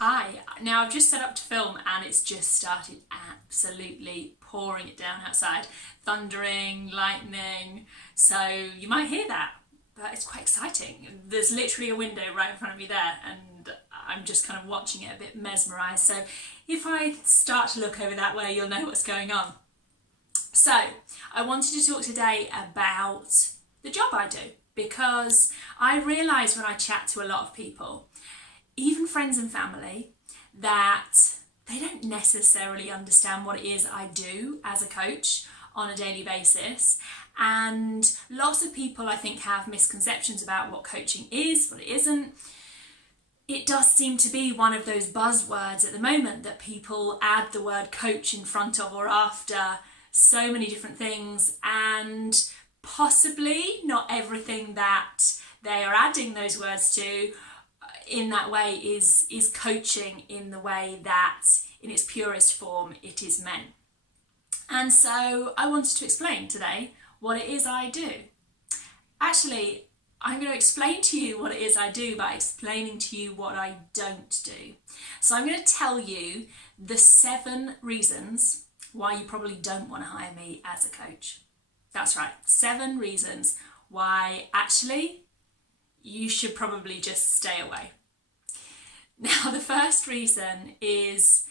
Hi, now I've just set up to film and it's just started absolutely pouring it down outside. Thundering, lightning, so you might hear that, but it's quite exciting. There's literally a window right in front of me there and I'm just kind of watching it a bit mesmerised. So if I start to look over that way, you'll know what's going on. So I wanted to talk today about the job I do, because I realise when I chat to a lot of people, even friends and family, that they don't necessarily understand what it is I do as a coach on a daily basis. And lots of people, I think, have misconceptions about what coaching is, what it isn't. It does seem to be one of those buzzwords at the moment that people add the word coach in front of or after so many different things, and possibly not everything that they are adding those words to in that way is coaching in the way that in its purest form it is meant. And so I wanted to explain today what it is I do. Actually, I'm going to explain to you what it is I do by explaining to you what I don't do. So I'm going to tell you the 7 reasons why you probably don't want to hire me as a coach. That's right, 7 reasons why actually you should probably just stay away. Now, the first reason is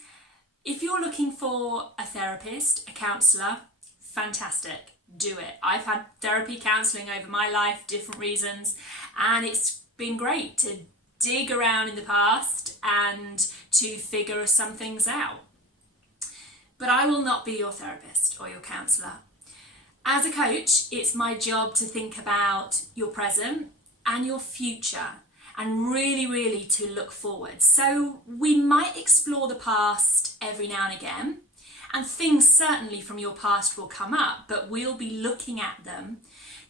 if you're looking for a therapist, a counsellor, fantastic, do it. I've had therapy, counselling over my life, different reasons, and it's been great to dig around in the past and to figure some things out. But I will not be your therapist or your counsellor. As a coach, it's my job to think about your present and your future, and really to look forward. So we might explore the past every now and again, and things certainly from your past will come up, but we'll be looking at them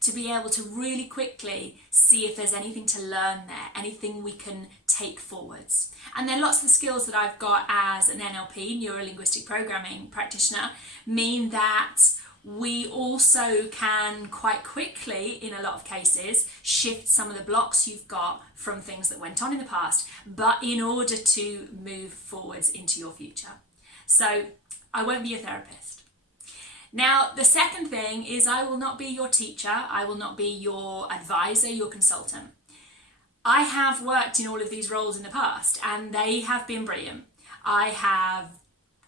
to be able to really quickly see if there's anything to learn there, anything we can take forwards. And then lots of the skills that I've got as an NLP, neuro-linguistic programming practitioner, mean that we also can quite quickly, in a lot of cases, shift some of the blocks you've got from things that went on in the past, but in order to move forwards into your future. So I won't be your therapist. Now, the second thing is I will not be your teacher. I will not be your advisor, your consultant. I have worked in all of these roles in the past and they have been brilliant. I have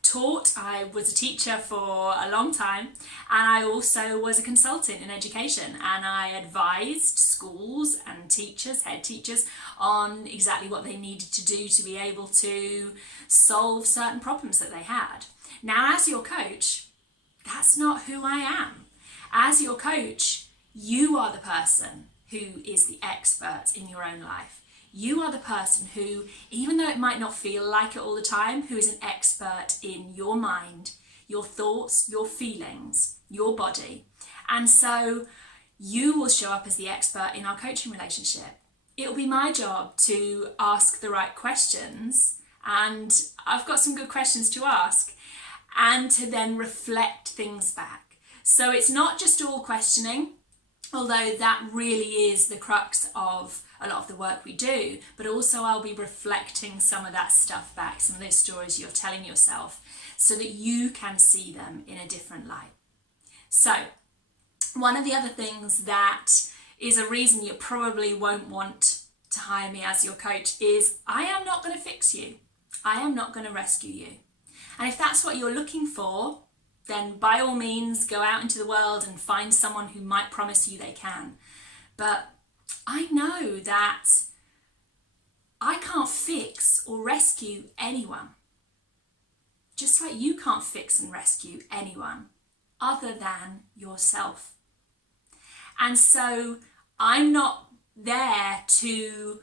taught, I was a teacher for a long time, and I also was a consultant in education, and I advised schools and teachers, head teachers, on exactly what they needed to do to be able to solve certain problems that they had. Now, as your coach, that's not who I am. As your coach, you are the person who is the expert in your own life. You are the person who, even though it might not feel like it all the time, who is an expert in your mind, your thoughts, your feelings, your body. And so you will show up as the expert in our coaching relationship. It will be my job to ask the right questions, and I've got some good questions to ask, and to then reflect things back. So it's not just all questioning, although that really is the crux of a lot of the work we do, but also I'll be reflecting some of that stuff back, some of those stories you're telling yourself, so that you can see them in a different light. So one of the other things that is a reason you probably won't want to hire me as your coach is I am not going to fix you. I am not going to rescue you. And if that's what you're looking for, then by all means go out into the world and find someone who might promise you they can. But I know that I can't fix or rescue anyone. Just like you can't fix and rescue anyone other than yourself. And so I'm not there to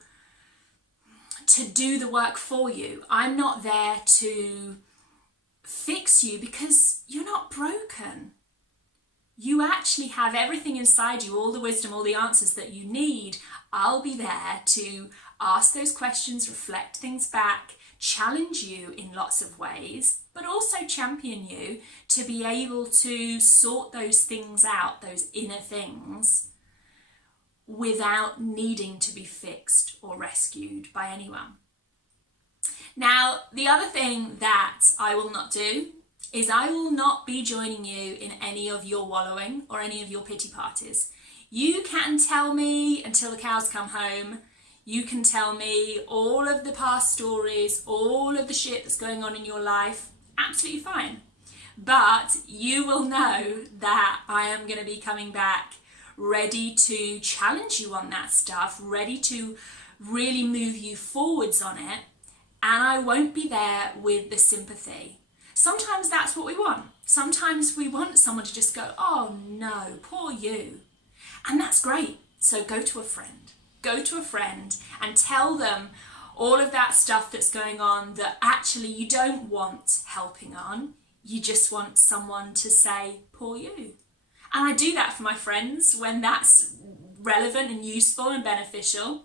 do the work for you. I'm not there to fix you, because you're not broken. You actually have everything inside you, all the wisdom, all the answers that you need. I'll be there to ask those questions, reflect things back, challenge you in lots of ways, but also champion you to be able to sort those things out, those inner things, without needing to be fixed or rescued by anyone. Now, the other thing that I will not do is I will not be joining you in any of your wallowing or any of your pity parties. You can tell me until the cows come home. You can tell me all of the past stories, all of the shit that's going on in your life. Absolutely fine. But you will know that I am going to be coming back ready to challenge you on that stuff, ready to really move you forwards on it. And I won't be there with the sympathy. Sometimes that's what we want. Sometimes we want someone to just go, oh no, poor you. And that's great. So go to a friend. Go to a friend and tell them all of that stuff that's going on that actually you don't want helping on. You just want someone to say, poor you. And I do that for my friends when that's relevant and useful and beneficial.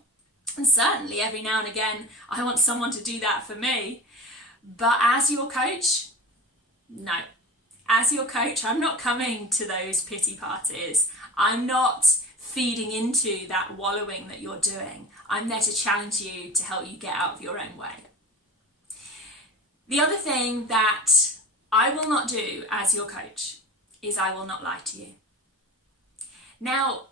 And certainly every now and again, I want someone to do that for me. But as your coach, no. As your coach, I'm not coming to those pity parties. I'm not feeding into that wallowing that you're doing. I'm there to challenge you, to help you get out of your own way. The other thing that I will not do as your coach is I will not lie to you. Now,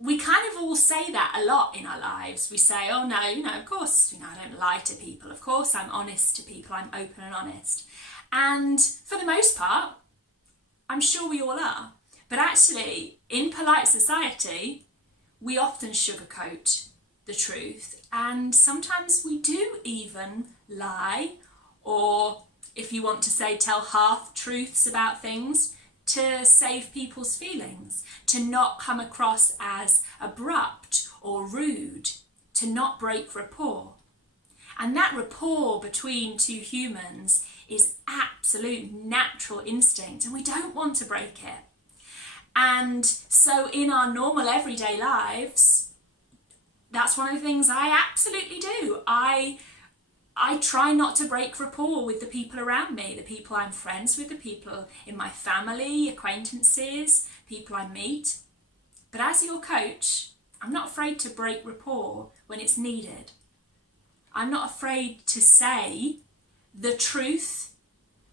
we kind of all say that a lot in our lives. We say, oh no, of course, I don't lie to people. Of course, I'm honest to people. I'm open and honest. And for the most part, I'm sure we all are. But actually, in polite society, we often sugarcoat the truth. And sometimes we do even lie, or if you want to say, tell half-truths about things to save people's feelings, to not come across as abrupt or rude, to not break rapport. And that rapport between two humans is absolute natural instinct, and we don't want to break it. And so in our normal everyday lives, that's one of the things I absolutely do. I try not to break rapport with the people around me, the people I'm friends with, the people in my family, acquaintances, people I meet. But as your coach, I'm not afraid to break rapport when it's needed. I'm not afraid to say the truth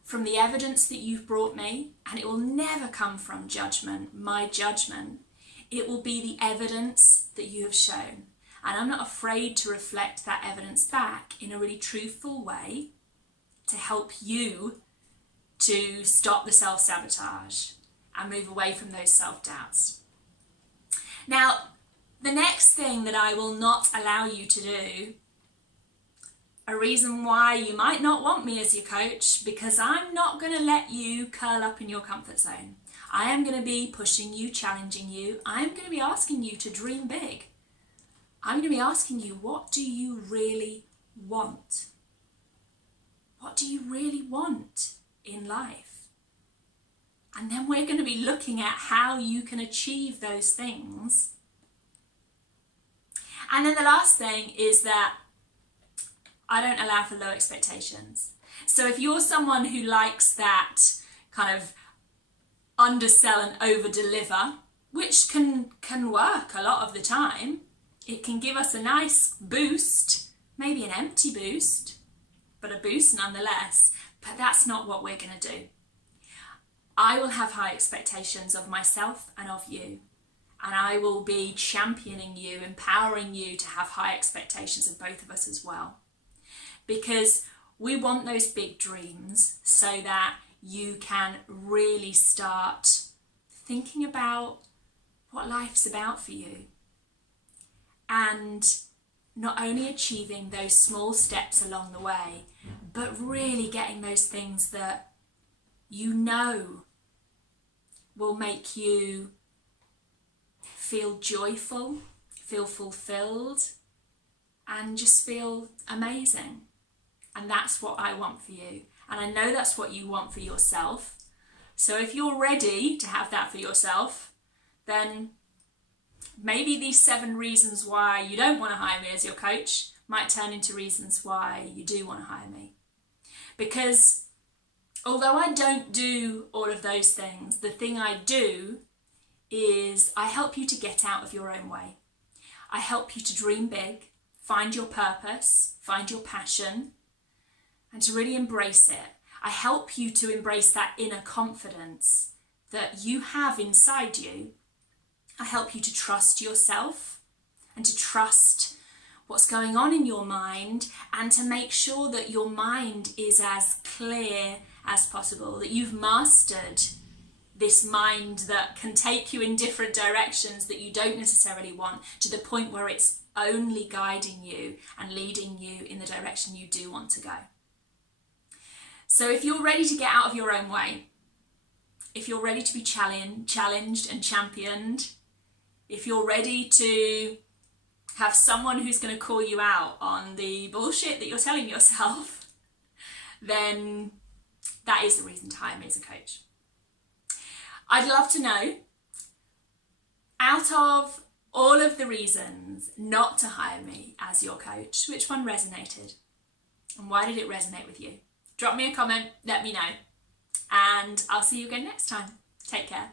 from the evidence that you've brought me, and it will never come from judgment, my judgment. It will be the evidence that you have shown. And I'm not afraid to reflect that evidence back in a really truthful way to help you to stop the self-sabotage and move away from those self-doubts. Now, the next thing that I will not allow you to do, a reason why you might not want me as your coach, because I'm not going to let you curl up in your comfort zone. I am going to be pushing you, challenging you. I'm going to be asking you to dream big. I'm going to be asking you, what do you really want? What do you really want in life? And then we're going to be looking at how you can achieve those things. And then the last thing is that I don't allow for low expectations. So if you're someone who likes that kind of undersell and over-deliver, which can work a lot of the time, it can give us a nice boost, maybe an empty boost, but a boost nonetheless. But that's not what we're going to do. I will have high expectations of myself and of you. And I will be championing you, empowering you to have high expectations of both of us as well. Because we want those big dreams so that you can really start thinking about what life's about for you. And not only achieving those small steps along the way, but really getting those things that you know will make you feel joyful, feel fulfilled, and just feel amazing. And that's what I want for you. And I know that's what you want for yourself. So if you're ready to have that for yourself, then maybe these 7 reasons why you don't want to hire me as your coach might turn into reasons why you do want to hire me. Because although I don't do all of those things, the thing I do is I help you to get out of your own way. I help you to dream big, find your purpose, find your passion, and to really embrace it. I help you to embrace that inner confidence that you have inside you. I help you to trust yourself and to trust what's going on in your mind, and to make sure that your mind is as clear as possible, that you've mastered this mind that can take you in different directions that you don't necessarily want, to the point where it's only guiding you and leading you in the direction you do want to go. So if you're ready to get out of your own way, if you're ready to be challenged and championed, if you're ready to have someone who's going to call you out on the bullshit that you're telling yourself, then that is the reason to hire me as a coach. I'd love to know, out of all of the reasons not to hire me as your coach, which one resonated? And why did it resonate with you? Drop me a comment, let me know. And I'll see you again next time. Take care.